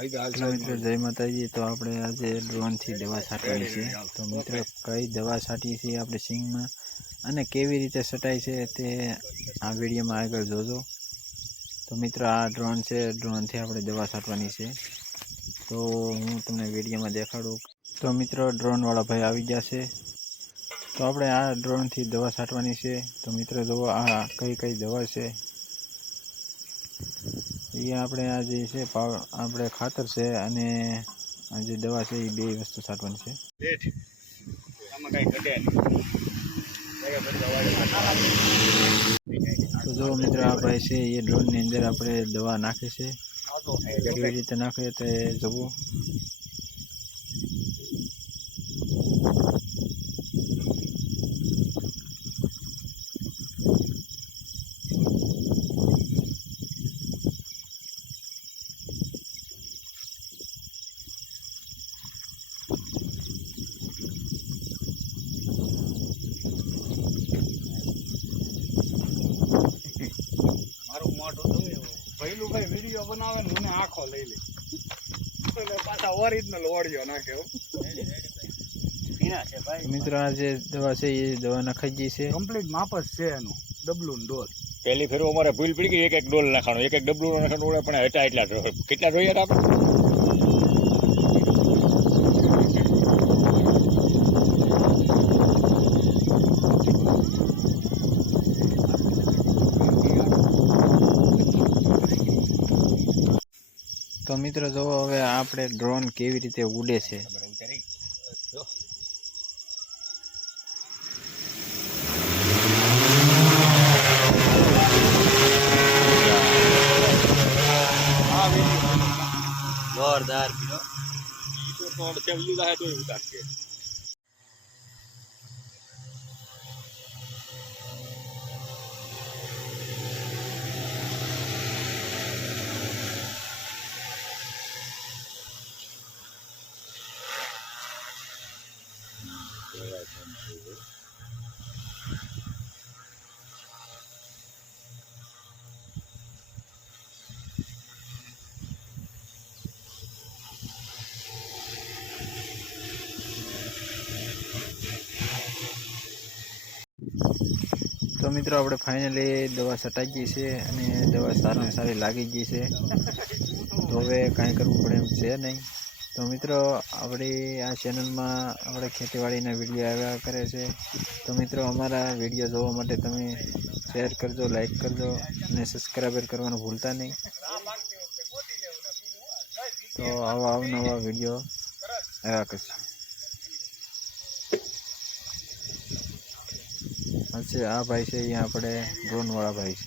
મિત્રો જય માતાજી। तो આપણે આજે ડ્રોન થી દવા છાંટવાની છે। તો મિત્રો કઈ દવા છાંટી છે આપણે સિંગમાં અને કેવી રીતે છટાય છે તે આ વિડિયોમાં આગળ જોજો। તો મિત્રો આ ડ્રોન છે, ડ્રોન થી આપણે દવા છાંટવાની છે। તો હું તમને વિડિયોમાં દેખાડું। તો મિત્રો ડ્રોન વાળા ભાઈ આવી ગયા છે। તો આપણે આ ડ્રોન થી દવા છાંટવાની છે। તો મિત્રો જો આ કઈ દવા છે ये આપણે આ જે છે આપણે ખાતર છે અને આ જે દવા છે એ બે વસ્તુ છાંટવાની છે। આમાં કઈ ઘટે તો જો મિત્રો આ ભાઈ છે એ ડ્રોન ની અંદર આપણે દવા નાખે છે, કેવી રીતે નાખે તે જોવો। પહેલું ભાઈ વિડિયો બનાવે ને મને આંખો લઈ લે એટલે પાછા ઓરિજિનલ ઓડિયો નાખે પીણા છે ભાઈ। મિત્રો આ જે દવા છે એ દવા નખાઈ ગઈ છે, કમ્પ્લીટ માપ જ છે એનું ડબલું ને ડોલ। પહેલી ફેરો અમારે ભૂલ પડી ગઈ, એક ડોલ નાખવાનો, એક ડબલું નાખવાનું પણ હતા એટલા કેટલા જોઈએ આપણે। તો મિત્રો જો હવે આપણે ડ્રોન કેવી રીતે ઉડે છે। જોરદાર તો વ્યૂ થાય તો ઉતારશે। तो मित्रों આપણે ફાઇનલી દવા છટાઈ ગઈ છે અને દવા સારી લાગી ગઈ છે। તો હવે કાંઈ કરવું પડે એમ છે નહીં। તો મિત્રો આપણી આ ચેનલમાં આપણે ખેતીવાડીના વિડીયો આવ્યા કરે છે। તો મિત્રો અમારા વિડીયો જોવા માટે તમે શેર કરજો, લાઈક કરજો અને સબસ્ક્રાઈબર કરવાનું ભૂલતા નહીં। તો આવા અવનવા વિડીયો આવ્યા કરશે। अच्छा आ भाई से यहाँ पे ड्रोन वाला भाई से।